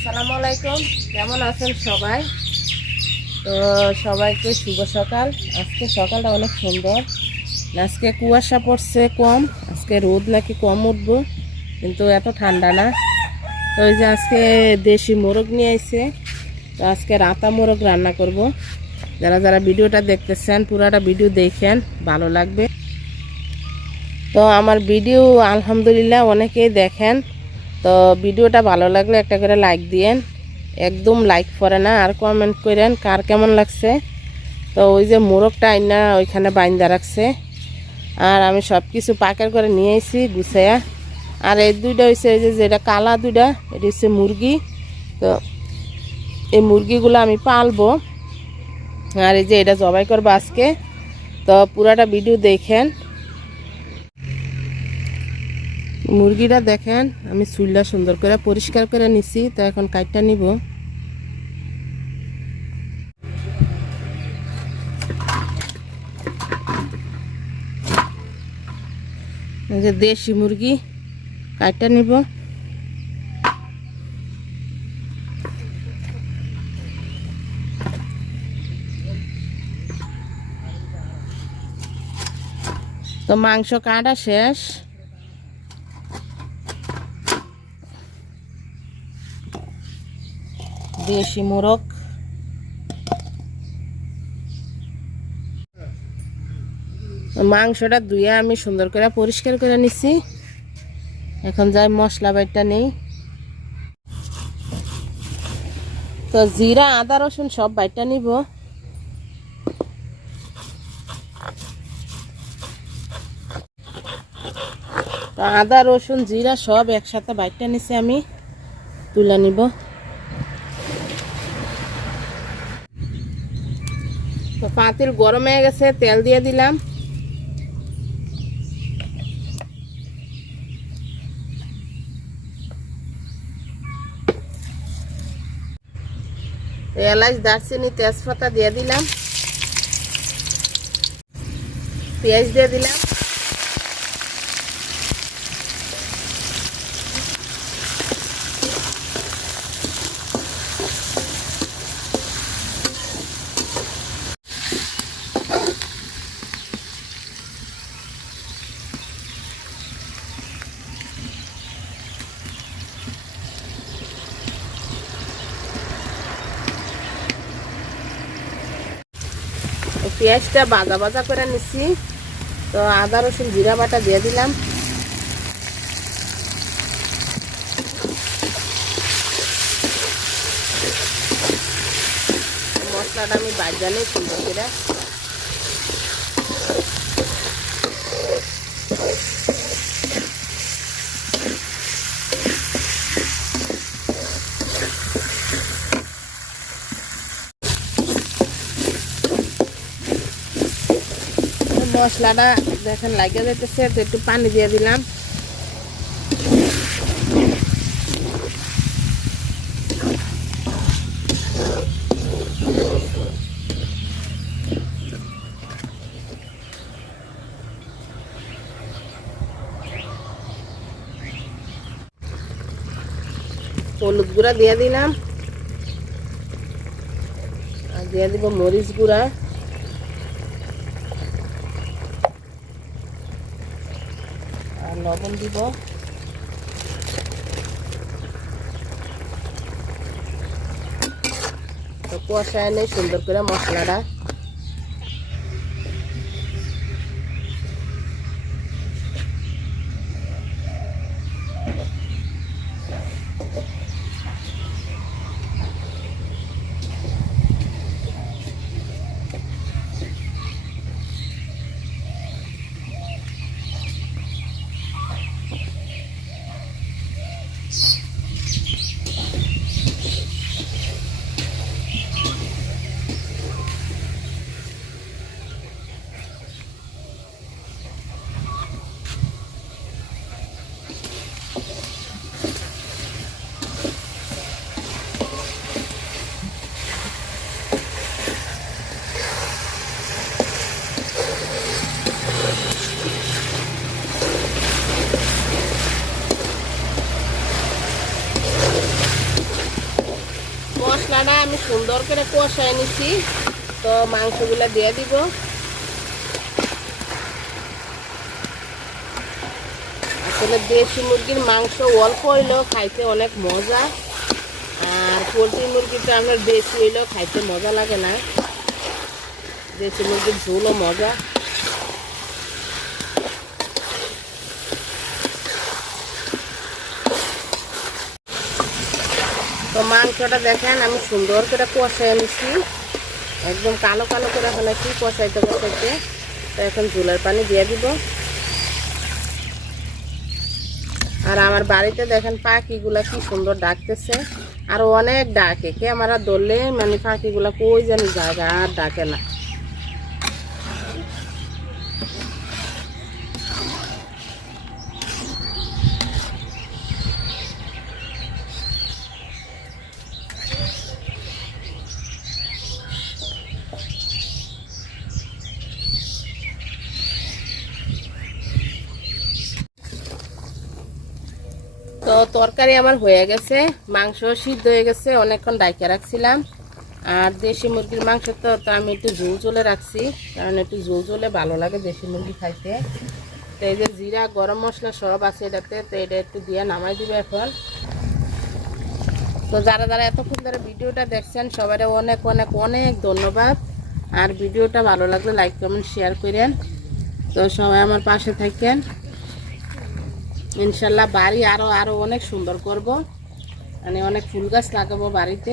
আসসালামু আলাইকুম। কেমন আছেন সবাই? তো সবাইকে শুভ সকাল। আজকে সকালটা অনেক সুন্দর। আজকে কুয়াশা পড়ছে কম। আজকে রোদ নাকি কম উঠবো, কিন্তু এত ঠান্ডা না। তো ওই যে আজকে দেশি মোরগ নিয়ে আইছে। তো আজকে রাতা মোরগ রান্না করব। যারা যারা ভিডিওটা দেখতেছেন, পুরাটা ভিডিও দেখেন, ভালো লাগবে। তো আমার ভিডিও আলহামদুলিল্লাহ অনেকেই দেখেন। তো ভিডিওটা ভালো লাগলে একটা করে লাইক দিয়েন। একদম লাইক করে না, আর কমেন্ট করেন কার কেমন লাগছে। তো ওই যে মোরগটা আইনা ওইখানে বাইন্দা রাখছে। আর আমি সব কিছু পাকের করে নিয়ে এসেছি গুছাইয়া আর এই দুইটা হচ্ছে এই যে যেটা কালা দুইটা, এটা হচ্ছে মুরগি। তো এই মুরগিগুলো আমি পালবো। আর এই যে এটা জবাই করব আজকে। তো পুরাটা ভিডিও দেখেন। মুরগিটা দেখেন, আমি চুলটা সুন্দর করে পরিষ্কার করে নিছি, তো এখন কাইটটা নিব। যে দেশি মুরগি কাইটটা নিব। তো মাংস কাটা শেষ। দেশি মোরগ। মাংসটা ধুয়ে আমি সুন্দর করে পরিষ্কার করে নিছি। এখন যাই মশলা বাইটটা নেই। তো জিরা, আদা, রসুন সব বাইটটা নিব। আদা, রসুন, জিরা সব একসাথে বাইটটা নিছি আমি। তুলে নিব। পাতিল গরম হয়ে গেছে, তেল দিয়ে দিলাম। এলাচ, দারচিনি, তেজপাতা দিয়ে দিলাম। পেঁয়াজ দিয়ে দিলাম। পেঁয়াজটা বাজা বাজা করে নিচ্ছি তো আদা, রসুন, জিরা বাটা দিয়ে দিলাম। মশলাটা আমি বাজালে সুন্দর করে মশলাটা দেখেন লাগিয়ে যেতেছে তো একটু পানি দিয়ে দিলাম। হলুদ গুঁড়া দিয়ে দিলাম। আর দিয়ে দিব মরিচ গুঁড়া। আর লবণ দিব। তো কষায় নেই সুন্দর করে মশলাটা। আমি সুন্দর করে কষায় নিছি। তো মাংসগুলো দিয়ে দিব। আসলে দেশি মুরগির মাংস অল্প হইলেও খাইতে অনেক মজা। আর পোলট্রি মুরগিটা আপনার বেশি হইলেও খাইতে মজা লাগে না। দেশি মুরগির ঝোলও মজা। তো মাংসটা দেখেন, আমি সুন্দর করে কষাই নিছি। একদম কালো কালো করে ফেলেছি কষাইতে কষাইতে। তো এখন জুলার পানি দিয়ে দিব। আর আমার বাড়িতে দেখেন পাখিগুলা কি সুন্দর ডাকতেছে। আর অনেক ডাকে ক্যামেরা ধরলে মানে পাখিগুলা কই জানি জায়গা আর ডাকে না। তরকারি আমার হয়ে গেছে, মাংস সিদ্ধ হয়ে গেছে, অনেকক্ষণ ডাইকে রাখছিলাম। আর দেশি মুরগির মাংস তো আমি একটু ঝোল চলে রাখছি, কারণ একটু ঝোল চলে ভালো লাগে দেশি মুরগি খাইতে। তো এই যে জিরা, গরম মশলা সব আছে এটাতে, তো এটা একটু দিয়ে নামাই দিবে এখন। তো যারা যারা এতক্ষণ ধরে ভিডিওটা দেখছেন সবাই অনেক অনেক অনেক ধন্যবাদ। আর ভিডিওটা ভালো লাগলে লাইক কমেন্ট শেয়ার করেন। তো সবাই আমার পাশে থাকেন। ইনশাল্লাহ বাড়ি আরও আরও অনেক সুন্দর করব। মানে অনেক ফুল গাছ লাগাবো বাড়িতে।